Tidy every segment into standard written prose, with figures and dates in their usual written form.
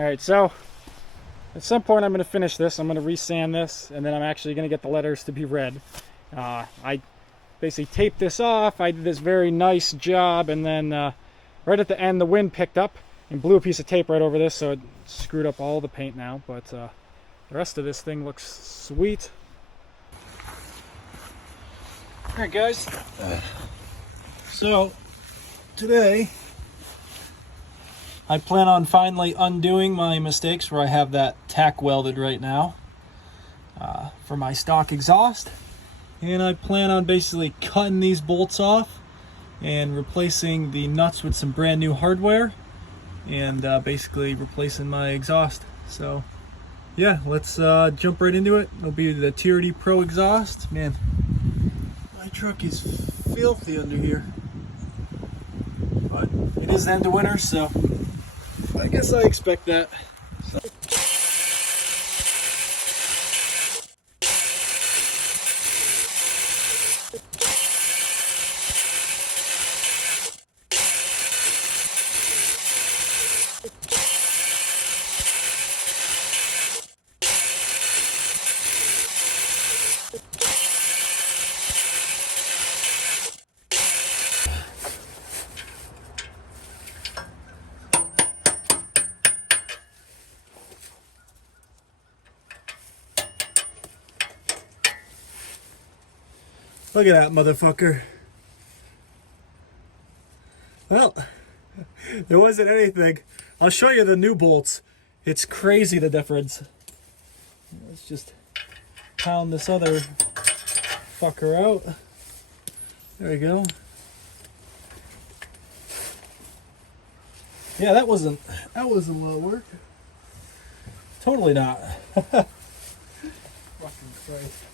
Alright, so at some point I'm going to finish this. I'm going to resand this, and then I'm actually going to get the letters to be read. I basically taped this off. I did this very nice job, and then right at the end the wind picked up and blew a piece of tape right over this, so it screwed up all the paint now. But the rest of this thing looks sweet. Alright guys, so today I plan on finally undoing my mistakes where I have that tack welded right now for my stock exhaust. And I plan on basically cutting these bolts off and replacing the nuts with some brand new hardware and basically replacing my exhaust. So yeah, let's jump right into it. It'll be the TRD Pro exhaust. Man, my truck is filthy under here. But it is the end of winter, so I guess I expect that. So. Look at that motherfucker. Well, there wasn't anything. I'll show you the new bolts. It's crazy the difference. Let's just pound this other fucker out. There we go. Yeah, that wasn't a lot of work. Totally not. Fucking Christ.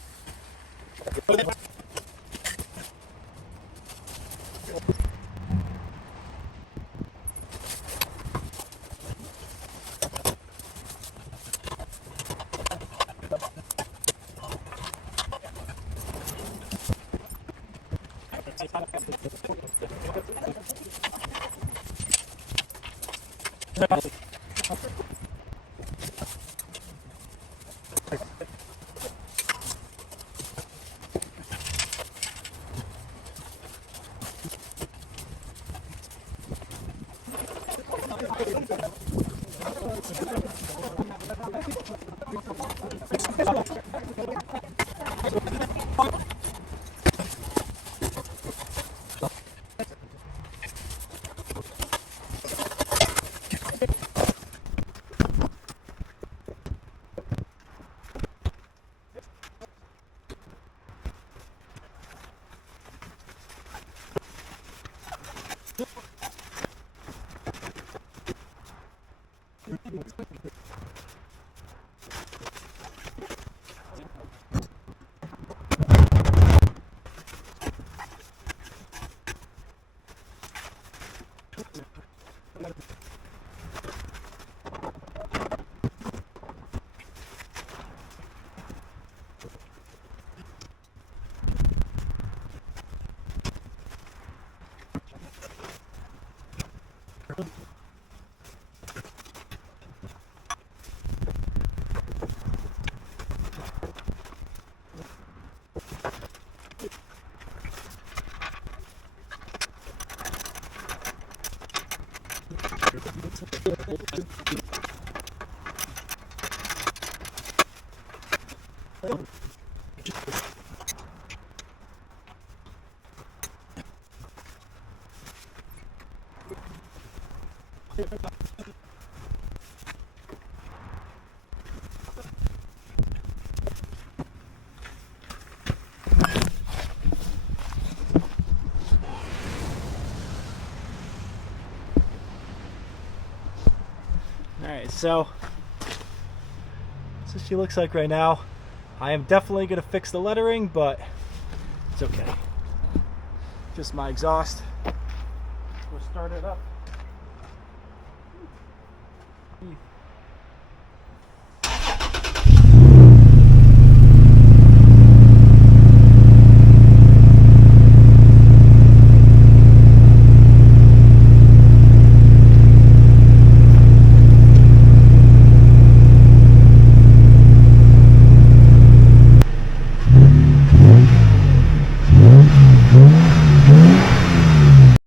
Alright, so that's what she looks like right now. I am definitely going to fix the lettering, but it's okay. Just my exhaust. We'll start it up.